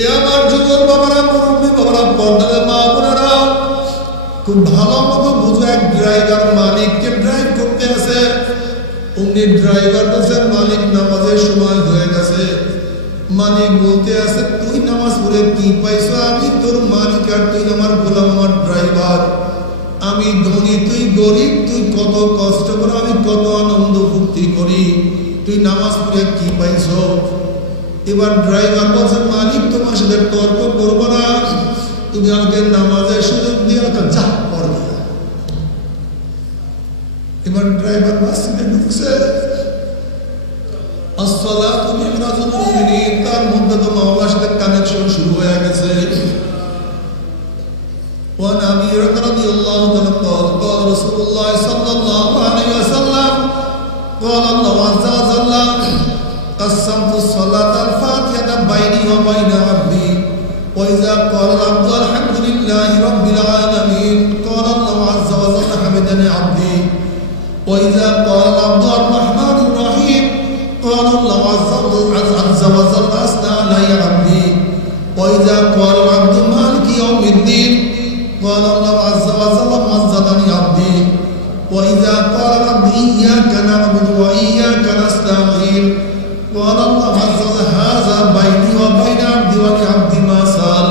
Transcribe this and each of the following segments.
এ আমার যুবক বাবারা, মুরব্বী বাবারা, পর্দার মা বোনেরা, খুব ভালো মতো বুঝো। এক ড্রাইভার মালিককে ড্রাইভ করতে আছে। উনি ড্রাইভার বলছে, মালিক নামাজের সময় হয়ে গেছে। মালিক বলতে আছে, তুই নামাজ পড়ে কি পাইছো? আমি তোর মালিক আর তুই আমার গোলাম, আমার ড্রাইভার। আমি ধনী, তুই গরিব, তুই কত কষ্ট করে, আমি কত আনন্দ ফুর্তি করি, তুই নামাজ পড়ে কি পাইছো? এবার ড্রাইভার বলছে, মালিক তোমার সাথে তর্ক করবো না, তুমি আমাকে নামাজের সুযোগ দিয়ে যা পড়বে। এবার ড্রাইভার মসজিদে ঢুকছে, আসসালাতু মিরাজুল মুমিনিন, তার মধ্যে তো মাওলার সাথে কানেকশন শুরু হয়ে গেছে। وعن أبي هريرة رضي الله عنه قال قال رسول الله صلى الله عليه وسلم قال الله عز وجل قسمت الصلاة الفاتحة بيني وبين عبدي وإذا قال العبد الحمد لله رب العالمين قال الله عز وجل حمدني عبدي وإذا قال العبد الرحمن الرحيم قال الله عز وجل أثنى علي عبدي وإذا قال العبد مالك يوم الدين قال الله عز وجل مجدني عبدي وإذا قال العبد إياك نعبد وإياك نستعين قال الله عز وجل هذا بيني وبين عبدي ولعبدي ما سأل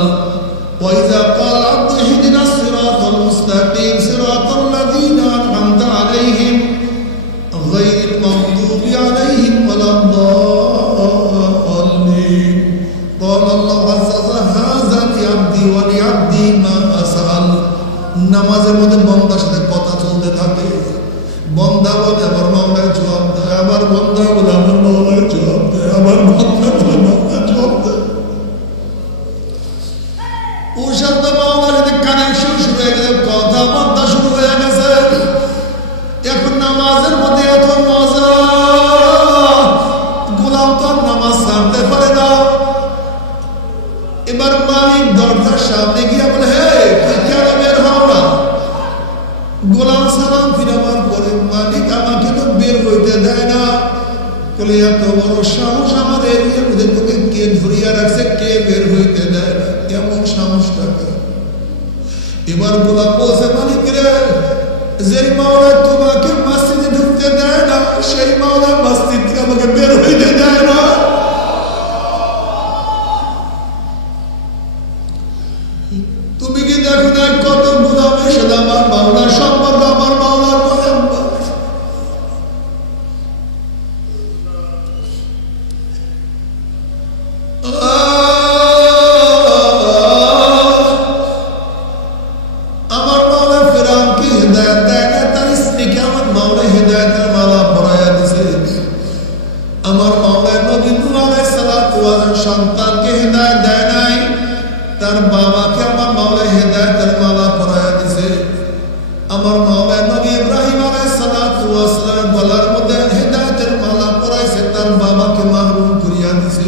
وإذا قال العبد اهدنا الصراط المستقيم صراط الذين أنعمت عليهم غير المغضوب عليهم ولا الضالين قال الله عز وجل هذا لعبدي ولعبدي ما أسأل। নামাজের মধ্যে বন্দার সাথে কথা চলতে থাকে। বন্দা বলে আমার মাওলার জবাব দেয়, আবার বন্দা বলে আমার মাওলার জবাব দেয়, আবার বন্দা বলে মাওলার জবাব দেয়। ওর সাথে মাওলার সাথে কানেকশন শুরু হয়ে গেছে, কথাবার্তা শুরু হয়ে গেছে। এখন নামাজের মধ্যে এত মজা, গোলাম তো নামাজ ছাড়তে পারে না। এবার মালিক দরজার সামনে গিয়ে বলে, হে তুই কেন বের হও না? গোলাম সালাম ফিরাবার পরে মালিক আমাকে তো বের হইতে দেয় না। বলে এত বড় সাহস আমার এরিয়ার মধ্যে, তোকে কে ধরিয়া রাখছে, কে বের হইতে দেয় না? এমন সাহসটাকে। এবার গোলাম বলছে, মালিক রে, যেই মাওলা তোমাকে মসজিদে ঢুকতে দেয় না, সেই মাওলা মসজিদ থেকে আমাকে বের হইতে দেয় না। তুমি কি দেখো না কত গোলামের সাথে আমার মাওলার সম্পর্ক, আমার মাওলার মহব্বত। আমার মাওলা ফিরআউনকে হেদায়েত দেয় না, তার স্ত্রীকে আমার মাওলা হেদায়েতের মালা পরাইয়া দিয়েছে। আমার মাওলা নবী নূহ আলাইহিস সালাতু ওয়াস সালাম সন্তানকে হেদায়েত দেয় নাই, তার বাবাকে আমার মাওলা হেদায়েতের মালা পরাইয়া দিয়েছে। আমার মাওলা নবী ইব্রাহিম আলাইহিস সালাতু ওয়াস সালাম গলার মধ্যে হেদায়েতের মালা পরাইছে, তার বাবাকে মাহরুম করিয়া দিয়েছে।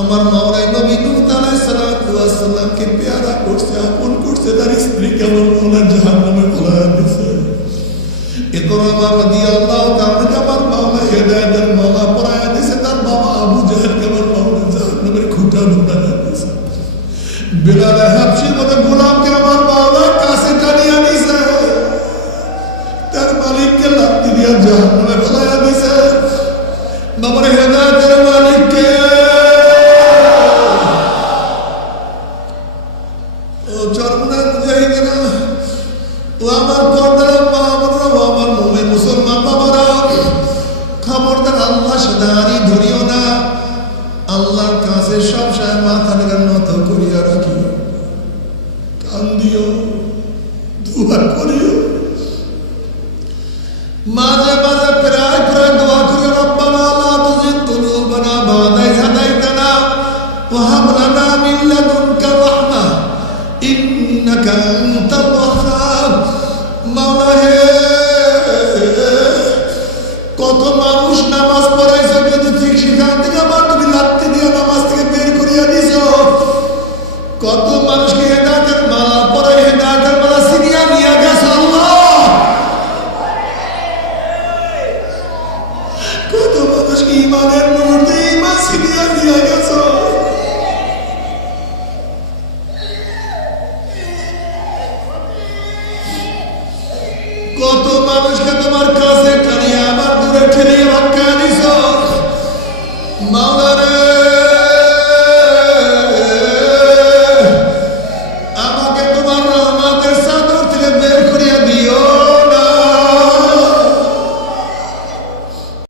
আমার মাওলা নবী নূহ আলাইহিস সালাতু ওয়াস সালামকে পেয়ারা করছে, আপন করছে, তার স্ত্রীকে আমার মাওলা জাহান্নামে ফেলাইয়া দিয়েছে। ইকরামা রাদিয়াল্লাহু তাআলা আমার মাওলা হেদায়েতের মালা পরাইয়া দিয়েছে, তার বাবা আবু জাহেলকে আমার মাওলা জাহান্নামের খুঁটা ঢুকাইয়া দিয়েছে। বিলাল হাবশির মতো গোলামকে আমার মাওলা কাছে টানিয়া নিছে, তার মালিককে লাথি দিয়া জাহান্নামে ফেলাইয়া দিছে। বাবার হেদায়েতের মালিককে ও চরমনার মুজাহিদেরা, ও আমার পর্দার মা বোনেরা, ও আমার মুমিন মুসলমান বাবারা, খবরদার আল্লাহর সাথে হারি ধরিও না। আল্লাহর কাছে সব সময় মাথাটাকে নত করিয়া রাখিও, কান দিও, দুয়া করিও, মাঝে মাঝে প্রায় প্রায় দোয়া করিও, রব্বানা লা তুযিগ কুলুবানা বা'দা ইয হাদাইতানা ওয়া হাব লানা মিন লাদুনকা রাহমাহ ইন্নাকা আনতাল ওয়াহ্হাব। মাওলা হে, কত মানুষ নামাজ পড়াইছে কিন্তু ঠিক সেখান থেকে আবার তুমি লাথি দিয়ে নামাজ থেকে বের করিয়া দিছো। কত মানুষকে তোমার কাছে টানিয়ে আবার দূরে ঠেলিয়ে ধাক্কা দিছ। মাওলা